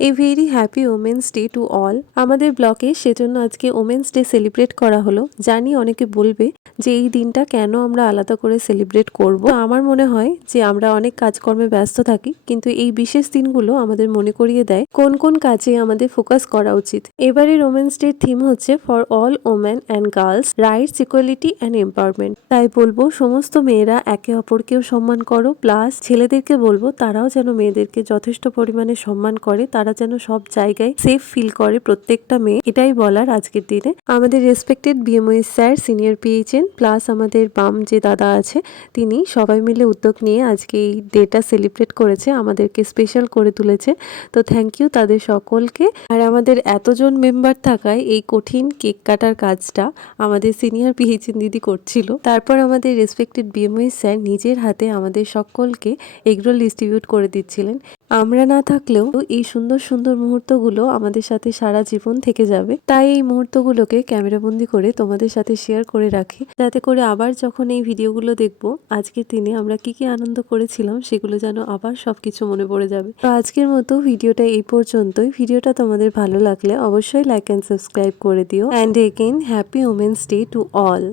A very happy women's day to all. আমাদের ব্লকে সেজন্য আজকে ওমেন্স ডে সেলিব্রেট করা হলো। জানি অনেকে বলবে যে এই দিনটা কেন আমরা আলাদা করে সেলিব্রেট করব। আমার মনে হয় যে আমরা অনেক কাজকর্মে ব্যস্ত থাকি, কিন্তু এই বিশেষ দিনগুলো আমাদের মনে করিয়ে দেয় কোন কোন কাজে আমাদের ফোকাস করা উচিত। এবারের ওমেন্স ডে থিম হচ্ছে for all women and girls rights, equality and empowerment. তাই বলবো সমস্ত মেয়েরা একে অপরকেও সম্মান করো, প্লাস ছেলেদেরকে বলবো তারাও যেন মেয়েদেরকে যথেষ্ট পরিমাণে সম্মান করে, তারা যেন সব জায়গায় সেফ ফিল করে প্রত্যেকটা মেয়ে। এটাই বলার আজকের দিনে। আমাদের respected BMOH sir, senior PHN, plus আমাদের বাম যে দাদা আছে তিনি সবাই মিলে উদ্যোগ নিয়ে আজকে এই ডেটা সেলিব্রেট করেছে, আমাদেরকে স্পেশাল করে তুলেছে। তো থ্যাংক ইউ তাদের সকলকে। আর আমাদের এতজন মেম্বার থাকায় এই কঠিন কেক কাটার কাজটা আমাদের সিনিয়র পিএইচএন দিদি করছিল। তারপর আমাদের রেসপেক্টেড বিএমওই স্যার নিজের হাতে আমাদের সকলকে এগরোল ডিস্ট্রিবিউট করে দিচ্ছিলেন। আমরা না থাকলেও এই সুন্দর সুন্দর মুহূর্তগুলো আমাদের সাথে সারা জীবন থেকে যাবে। তাই এই মুহূর্তগুলোকে ক্যামেরাবন্দি করে তোমাদের সাথে শেয়ার করে রাখি, যাতে করে আবার যখন এই ভিডিওগুলো দেখবো আজকের দিনে আমরা কি কি আনন্দ করেছিলাম সেগুলো যেন আবার সবকিছু মনে পড়ে যাবে। তো আজকের মতো ভিডিওটা এই পর্যন্তই। ভিডিওটা তোমাদের ভালো লাগলে অবশ্যই লাইক অ্যান্ড সাবস্ক্রাইব করে দিও। And again happy women's day to all.